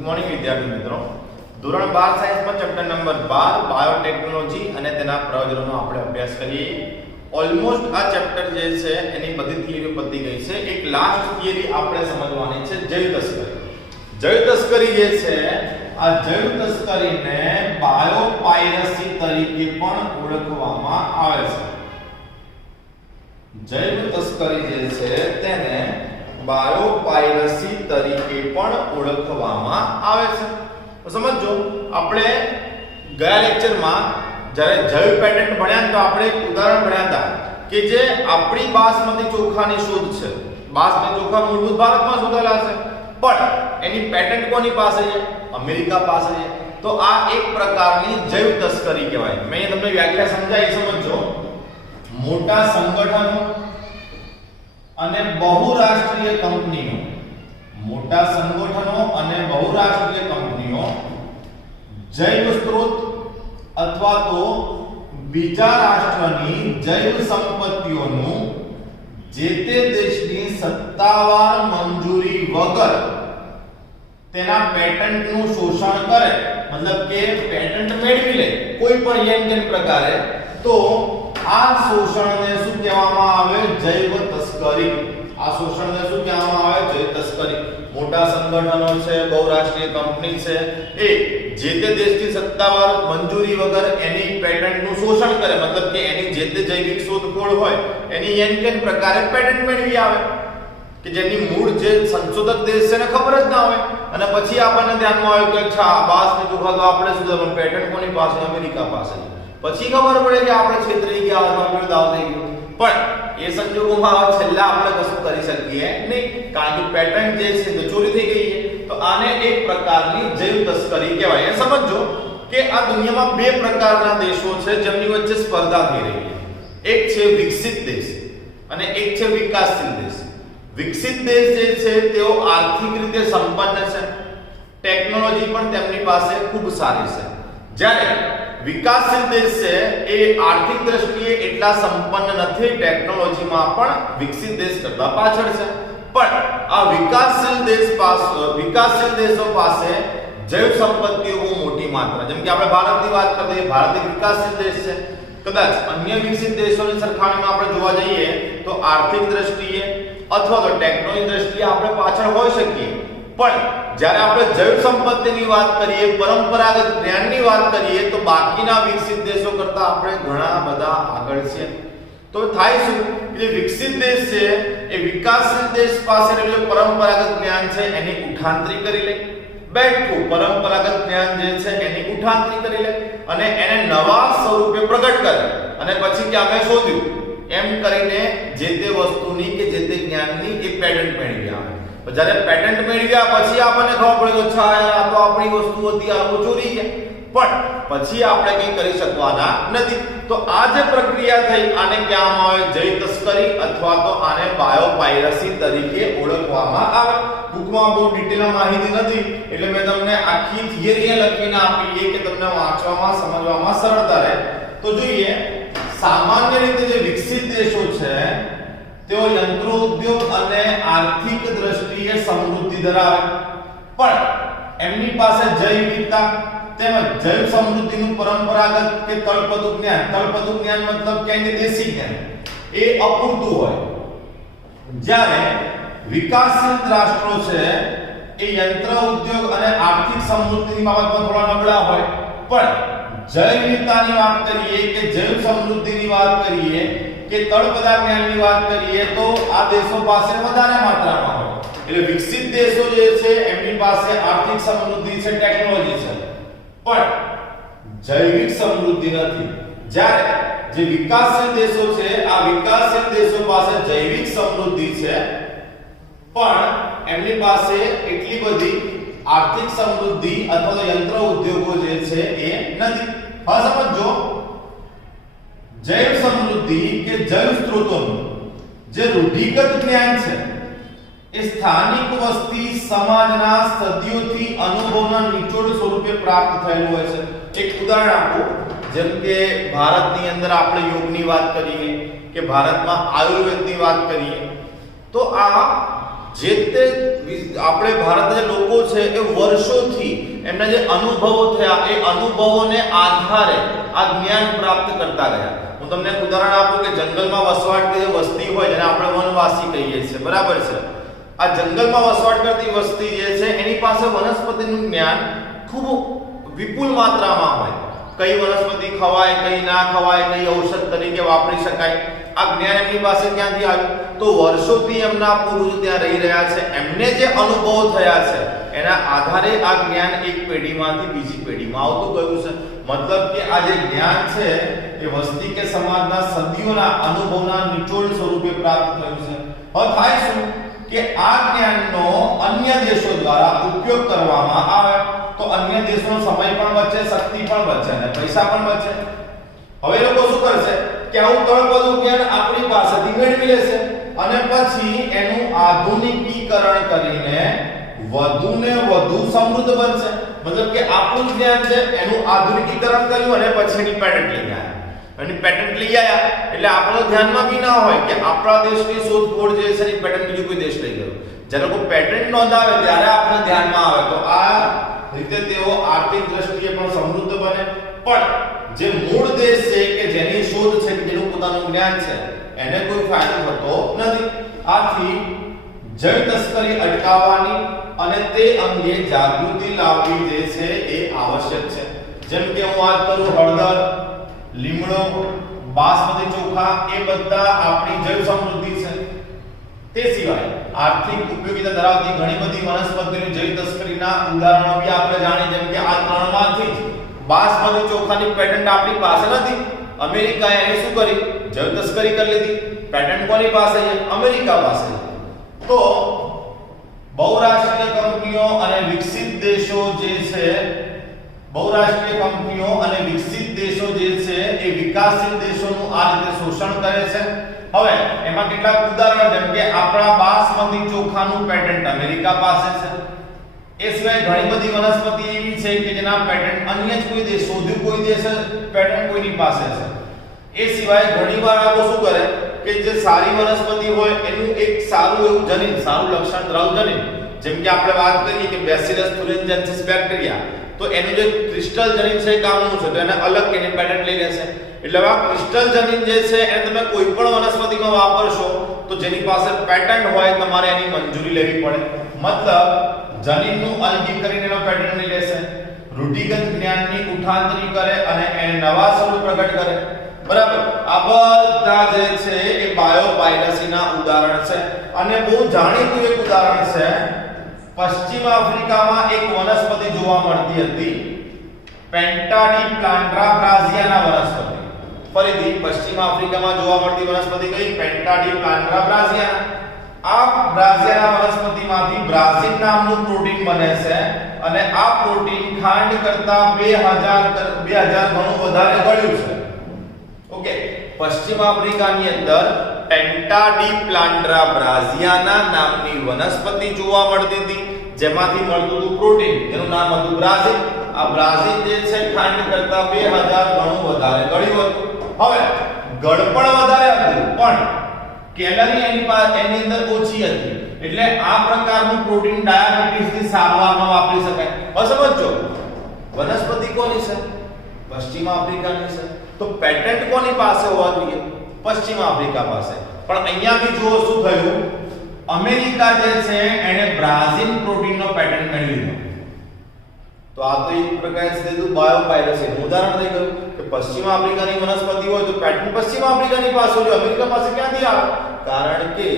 Good morning વિદ્યાર્થી મિત્રો. ધોરણ 12 સાયન્સમાં ચેપ્ટર નંબર 12 બાયોટેકનોલોજી અને તેના પ્રયોજનોનો આપણે અભ્યાસ કરીએ. ઓલમોસ્ટ આ ચેપ્ટર જે છે એની બધી થિયરી પતી ગઈ છે. એક લાસ્ટ થિયરી આપણે સમજવાની છે, જૈવ તસ્કરી. જૈવ તસ્કરી જે છે, આ જૈવ તસ્કરીને બાયોપાયરસી તરીકે પણ ઓળખવામાં આવે છે. જૈવ તસ્કરી જે છે તેને બાયોપાયરસી તરીકે પણ ઓળખવામાં આવે છે. સમજો, આપણે ગયા લેક્ચરમાં જ્યારે જૈવ પેટન્ટ ભણ્યા તો આપણે એક ઉદાહરણ ભણ્યા હતા કે જે આપણી બાસમતી ચોખાની શોધ છે. બાસમતી ચોખા મૂળભૂત ભારતમાં શોધાયેલા છે, પણ એની પેટન્ટ કોની પાસે છે? અમેરિકા પાસે છે. તો આ એક પ્રકારની જૈવ તસ્કરી કહેવાય. મેં તમને વ્યાખ્યા સમજાવી, સમજો. મોટા સંગઠનો અને બહુરાષ્ટ્રીય કંપનીઓ, મોટા સંગઠનો અને બહુરાષ્ટ્રીય કંપનીઓ જૈવ સ્ત્રોત અથવા તો બીજા રાષ્ટ્રની જૈવ સંપત્તિઓનું જે તે દેશની સત્તાવાર મંજૂરી વગર તેના પેટન્ટનું શોષણ કરે, મતલબ કે પેટન્ટ મેળવી લે કોઈ પણ યંત્ર પ્રકારે, તો આ શોષણને શું કહેવામાં આવે? જૈવ તસ્કરી. આ શોષણને શું કહેવામાં આવે? જૈવ તસ્કરી. મોટા સંગઠનો છે, બહુરાષ્ટ્રીય કંપની છે, એ જે તે દેશની સત્તાવાર મંજૂરી વગર એની પેટન્ટનું શોષણ કરે, મતલબ કે એની જે તે જૈવિક શોધખોળ હોય એની એન પ્રકારે પેટન્ટ મેળવી આવે કે જેની મૂળ જે સંશોધક દેશ છે ને ખબર જ ના હોય, અને પછી આપણને ધ્યાનમાં આવે કે અચ્છા બાસની ચોખા તો આપણે શું પેટન્ટ કોની પાસે? અમેરિકા પાસે. પછી ખબર પડે કે આપણે છેતરી ગયા, આપણો દાવ થઈ ગયો. પણ એ સંજોગોમાં છેલ્લા આપણે કશું કરી શકીએ નહીં, કારણ કે પેટન્ટ જે છે તો ચોરી થઈ ગઈ છે. તો આને એક પ્રકારની જૈવ તસ્કરી કહેવાય. એ સમજો કે આ દુનિયામાં બે પ્રકારના દેશો છે જેમની વચ્ચે સ્પર્ધા થઈ રહી છે. એક છે વિકસિત દેશ અને એક છે વિકાસશીલ દેશ. વિકસિત દેશ જે છે તેઓ આર્થિક રીતે સંપન્ન છે, ટેકનોલોજી પણ તેમની પાસે ખૂબ સારી છે. જ્યારે વિકાસશીલ દેશ છે એ આર્થિક દ્રષ્ટિએ એટલા સંપન્ન નથી, ટેકનોલોજીમાં પણ વિકસિત દેશ કરતા પાછળ છે. પણ આ વિકાસશીલ દેશો પાસે જૈવ સંપત્તિઓ બહુ મોટી માત્રા, જેમ કે આપણે ભારતની વાત કરીએ, ભારત એક વિકાસશીલ દેશ છે. કદાચ અન્ય વિકસિત દેશોની સરખામણીમાં આપણે જોવા જઈએ તો આર્થિક દ્રષ્ટિએ અથવા તો ટેકનોલોજી દ્રષ્ટિએ આપણે પાછળ હોઈ શકીએ, પણ જ્યારે આપણે જૈવ સંપત્તિની વાત કરીએ, પરંપરાગત જ્ઞાનની વાત કરીએ, તો બાકીના વિકસિત દેશો કરતા આપણે ઘણા બધા આગળ છે. તો થાય શું કે વિકસિત દેશ છે એ વિકાસશીલ દેશ પાસે જે પરંપરાગત જ્ઞાન છે એની ઉઠાંતરી કરી લે, બેઠું પરંપરાગત જ્ઞાન જે છે એની ઉઠાંતરી કરી લે અને એને નવા સ્વરૂપે પ્રગટ કરે, અને પછી કે અમે શોધ્યું એમ કરીને જે તે વસ્તુની કે જે તે જ્ઞાનની એક પેટન્ટ મેળવી આવે. જ્યારે પેટન્ટ મેળવ્યા પછી આપણને ખબર પડે કે અચ્છા આ તો આપણી વસ્તુ હતી, આ ચોરી છે, પણ પછી આપણે કંઈ કરી શકવાના નથી. તો આ જે પ્રક્રિયા થઈ આને કહેવામાં આવે જૈવ તસ્કરી અથવા તો આને બાયોપાયરસી તરીકે ઓળખવામાં આવે. બુકમાં બહુ ડિટેલમાં માહિતી નથી એટલે મેં તમને આખી થિયરી લખીને આપી કે તમને વાંચવામાં સમજવામાં સરળતા રહે. તો જોઈએ, સામાન્ય રીતે જે વિકસિત દેશો છે તેઓ યંત્રો ઉદ્યોગ અને આર્થિક દ્રષ્ટિએ સમૃદ્ધિ ધરાવે, પણ એમની પાસે જૈવિકતા તેમજ જૈવ સમૃદ્ધિનું પરંપરાગત કે તળપદું જ્ઞાન મતલબ કે દેશી જ્ઞાન એ અપૂરતું હોય. જ્યારે વિકાસશીલ રાષ્ટ્રો છે એ યંત્ર ઉદ્યોગ અને આર્થિક સમૃદ્ધિની બાબતમાં થોડા નબળા હોય, પણ જૈવિકતાની વાત કરીએ કે જૈવ સમૃદ્ધિની વાત કરીએ કે તળપદા જ્ઞાનની વાત કરીએ તો આ દેશો પાસે વધારે માત્રામાં હોય. એટલે વિકસિત દેશો જે છે એમની પાસે આર્થિક સમૃદ્ધિ છે, ટેકનોલોજી છે, પણ જૈવિક સમૃદ્ધિ નથી. જ્યારે જે વિકાસશીલ દેશો છે આ વિકાસશીલ દેશો પાસે જૈવિક સમૃદ્ધિ છે, પણ એમની પાસે એટલી બધી આર્થિક સમૃદ્ધિ અથવા તો યંત્ર ઉદ્યોગો જે છે એ નથી. હવે સમજો, જૈવ સમૃદ્ધિ કે જૈવ સ્ત્રોતોનું જે રૂઢિગત જ્ઞાન છે એ સ્થાનિક વસ્તી સમાજના સદીઓથી અનુભવના નિચોડ સ્વરૂપે પ્રાપ્ત થયેલું હોય છે. એક ઉદાહરણ આપો, જેમ કે ભારતની અંદર આપણે યોગની વાત કરીએ કે ભારતમાં આયુર્વેદની વાત કરીએ, તો આ જે તે આપણે ભારતના જે લોકો છે એ વર્ષોથી એમના જે અનુભવો થયા એ અનુભવોને આધારે આ જ્ઞાન પ્રાપ્ત કરતા ગયા. હું તમને એક ઉદાહરણ આપું કે જંગલમાં વસવાટ જે વસ્તી હોય જેને આપણે વનવાસી કહીએ છીએ, બરાબર છે. આ જંગલમાં વસવાટ કરતી વસ્તી જે છે એની પાસે વનસ્પતિનું જ્ઞાન ખૂબ વિપુલ માત્રામાં હોય. કઈ વનસ્પતિ ખવાય, કઈ ના ખવાય, કઈ ઔષધ તરીકે વાપરી શકાય, આ જ્ઞાન એમની પાસે ક્યાંથી આવ્યું? તો વર્ષોથી એમના પૂર્વજો ત્યાં રહી રહ્યા છે, એમને જે અનુભવો થયા છે એના આધારે આ જ્ઞાન એક પેઢીમાંથી બીજી પેઢીમાં આવતું ગયું છે. મતલબ કે આ જે જ્ઞાન છે એ વસ્તી કે સમાજના સદીઓના અનુભવના નિચોડ સ્વરૂપે પ્રાપ્ત થયું છે. હવે થાય શું કે આ જ્ઞાનનો અન્ય દેશો દ્વારા ઉપયોગ કરવામાં આવે તો અન્ય દેશોનો સમય પણ બચે, શક્તિ પણ બચે અને પૈસા પણ બચે. હવે એ લોકો શું કરશે કે આવું ઘણું બધું જ્ઞાન આપણી પાસેથી મેળવી લેશે અને પછી એનું આધુનિકીકરણ કરીને વધુ ને વધુ સમૃદ્ધ બનશે. મતલબ કે આપણું જ્ઞાન છે એનું આધુનિકીકરણ કર્યું અને પછી એની પેટન્ટ લઈ આવ્યા. અને પેટન્ટ લઈ આવ્યા એટલે આપણો ધ્યાનમાં બી ના હોય કે આપણા દેશની શોધખોળ જે છે એની પેટન્ટ બીજો કોઈ દેશ લઈ ગયો. જ્યારે લોકો પેટન્ટ નોંધાવે ત્યારે આપણે ધ્યાનમાં આવે તો આ રીતે તેઓ આર્થિક દ્રષ્ટિએ પણ સમૃદ્ધ બને. પણ જે મૂળ દેશ છે કે જેની શોધ છે કે જેનું પોતાનું જ્ઞાન છે એને કોઈ ફાયદો થતો નથી. આથી જળ તસ્કરી અટકાવવાની અને તે અંગે જાગૃતિ લાવવી જે છે એ આવશ્યક છે. જેમ કે હું વાત કરું હળદર, લીમડો, બાસમતી ચોખા એ બધા આપણી જૈવ સમૃદ્ધિ છે. તે સિવાય આર્થિક ઉપયોગિતા ધરાવતી ઘણી બધી વનસ્પતિઓની જૈવ તસ્કરીના ઉદાહરણો બી આપણે જાણીએ. જેમ કે આ ત્રણમાંથી જ બાસમતી ચોખાની પેટન્ટ આપણી પાસે નથી. અમેરિકાએ એને શું કરી? જૈવ તસ્કરી કરી લીધી. પેટન્ટ કોની પાસે છે? અમેરિકા પાસે. તો બહુરાષ્ટ્રીય કંપનીઓ અને વિકસિત દેશો જે છે એ વિકાસશીલ દેશોનું આ રીતે શોષણ કરે છે. હવે એમાં કેટલાક ઉદાહરણ જેમ કે આપણા બાસમતી ચોખાનું પેટન્ટ અમેરિકા પાસે છે. એ સિવાય ઘણી બધી વનસ્પતિ એવી છે કે જેના પેટન્ટ અન્ય જ કોઈ દેશ શોધ્યું કોઈ દેશ પેટન્ટ કોઈની પાસે છે. એ સિવાય ઘણીવાર આ લોકો શું કરે કે જે સારી વનસ્પતિ હોય એનું એક સારું એવું જનીન, સારું લક્ષણ ધરાવતું જનીન, જેમ કે આપણે વાત કરીએ કે બેસિલસ thuringiensis બેક્ટેરિયા, તો એનું જે ક્રિસ્ટલ જનીન છે એ કામનું છે તો એને અલગ કરીને પેટન્ટ લઈ લેશે. એટલે આ ક્રિસ્ટલ જનીન જે છે એને તમે કોઈ પણ વનસ્પતિમાં વાપરશો તો જેની પાસે પેટન્ટ હોય તમારે એની મંજૂરી લેવી પડે. મતલબ જનીનનું અલગી કરીને એનો પેટન્ટ લઈ લેશે, રૂઢિગત જ્ઞાનની ઉઠાંતરી કરે અને એને નવા સ્વરૂપ પ્રગટ કરે. બરાબર, આ બધા જે છે એ બાયોપાયરસીના ઉદાહરણ છે. અને બહુ જાણીતું એક ઉદાહરણ છે, પશ્ચિમ આફ્રિકામાં એક વનસ્પતિ જોવા મળતી હતી, પેન્ટાડિપ્લાન્ટ્રા બ્રાઝિયાના વનસ્પતિ. ફરીથી પશ્ચિમ આફ્રિકામાં જોવા મળતી વનસ્પતિ કઈ? પેન્ટાડિપ્લાન્ટ્રા બ્રાઝિયાના. આ બ્રાઝિયાના વનસ્પતિમાંથી બ્રાઝિન નામનું પ્રોટીન બને છે અને આ પ્રોટીન ખાંડ કરતા 2000 ગણું વધારે ગળ્યું છે. ઓકે, પશ્ચિમ આફ્રિકાની અંદર પેન્ટાડિપ્લાન્ટ્રા બ્રાઝિયાના નામની વનસ્પતિ જોવા મળતી હતી જેમાંથી મળતું હતું પ્રોટીન, જેનું નામ હતું બ્રાઝિન. આ બ્રાઝિન જે છે ખાંડ કરતા 2000 ગણું વધારે ગળ્યું હતું. હવે ગળપણ વધારે હતું પણ કેલરી એની અંદર ઓછી હતી. એટલે આ પ્રકારનું પ્રોટીન ડાયાબિટીસની સારવારમાં વાપરી શકાય. હવે સમજો વનસ્પતિ કોની છે? પશ્ચિમ આફ્રિકાની છે. તો પેટન્ટ કોની પાસે હોવા જોઈએ? પશ્ચિમ આફ્રિકા પાસે. પણ અહીંયા બી જુઓ શું થયું, અમેરિકા જે છે એને બ્રાઝિન પ્રોટીનનો પેટન્ટ મેળવી લીધો. તો આ તો એક પ્રકારે સીધું બાયોપાયરસી ઉદાહરણ થઈ ગયું કે પશ્ચિમ આફ્રિકાની વનસ્પતિ હોય તો પેટન્ટ પશ્ચિમ આફ્રિકાની પાસે હોય, અમેરિકા પાસે ક્યાંથી આવે? કારણ કે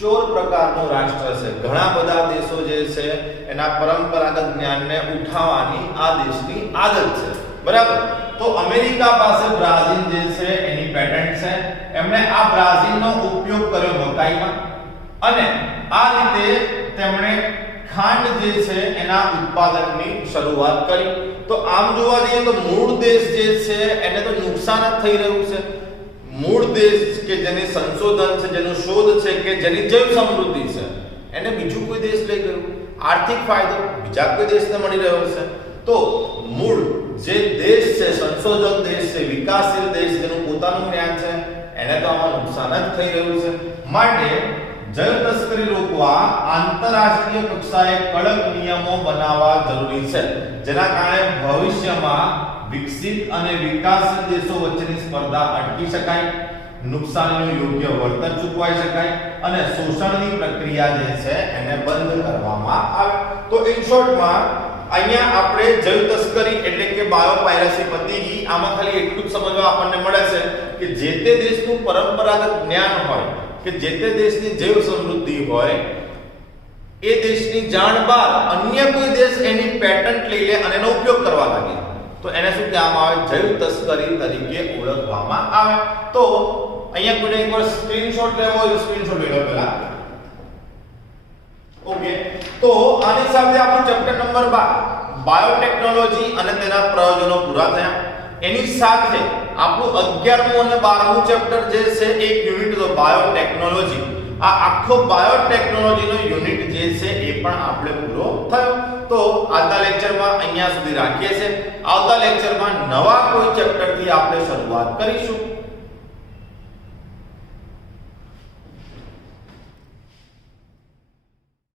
ચોર પ્રકારનું રાષ્ટ્ર છે. ઘણા બધા દેશો જે છે એના પરંપરાગત જ્ઞાનને ઉઠાવવાની આ દેશની આદત છે. બરાબર, તો અમેરિકા પાસે બ્રાઝિલ જે છે એની પેટન્ટ છે. એમણે આ બ્રાઝિલનો ઉપયોગ કર્યો મકાઈમાં અને આ રીતે તેમણે ખાંડ જે છે એના ઉત્પાદનની શરૂઆત કરી. તો આમ જોવા જઈએ તો મૂળ દેશ જે છે એને તો નુકસાન જ થઈ રહ્યું છે. મૂળ દેશ કે જેની સંશોધન છે, જેનું શોધ છે, કે જેની જૈવ સમૃદ્ધિ છે, એને બીજું કોઈ દેશ લઈ ગયું. આર્થિક ફાયદો બીજા કોઈ દેશને મળી રહ્યો છે. તો મૂળ જે દેશ છે, સંશોધક દેશ છે, વિકાસશીલ દેશ જેનું પોતાનું જ્ઞાન છે, એને તો આમાં નુકસાન જ થઈ રહ્યું છે. માટે જૈવ તસ્કરી રોકવા આંતરરાષ્ટ્રીય કક્ષાએ કડક નિયમો બનાવવા જરૂરી છે, જેના કારણે ભવિષ્યમાં વિકસિત અને વિકાસશીલ દેશો વચ્ચેની સ્પર્ધા અટકી શકાય, નુકસાનનું યોગ્ય વળતર ચૂકવાઈ શકાય અને શોષણની પ્રક્રિયા જે છે એને બંધ કરવામાં આવે. તો ઇન શોર્ટમાં અહીંયા આપણે જૈવ તસ્કરી એટલે કે બાયોપાયરસી પતી ગઈ. આમાં ખાલી એટલું જ સમજવા આપણને મળે છે કે જે તે દેશનું પરંપરાગત જ્ઞાન હોય કે જે તે દેશની જૈવ સમૃદ્ધિ હોય એ દેશની જાણ બાદ અન્ય કોઈ દેશ એની પેટન્ટ લઈ લે અને એનો ઉપયોગ કરવા લાગે તો એને શું કહેવામાં આવે? જૈવ તસ્કરી તરીકે ઓળખવામાં આવે. તો અહીંયા કોઈને એકવાર સ્ક્રીનશોટ લેવો હોય તો સ્ક્રીનશોટ લઈ લો પહેલા. ઓકે, તો આની સાથે આપણું ચેપ્ટર નંબર 12 બાયોટેકનોલોજી અને તેના પ્રયોજનો પૂરા થયા. એની સાથે આપણું 11મું અને 12મું ચેપ્ટર જે છે એક યુનિટ તો બાયોટેકનોલોજી, આ આખો બાયોટેકનોલોજીનો યુનિટ જે છે એ પણ આપણે પૂરો થયો. તો આજના લેક્ચરમાં અહીંયા સુધી રાખીએ છીએ. આવતા લેક્ચરમાં નવા કોઈ ચેપ્ટરથી આપણે શરૂઆત કરીશું.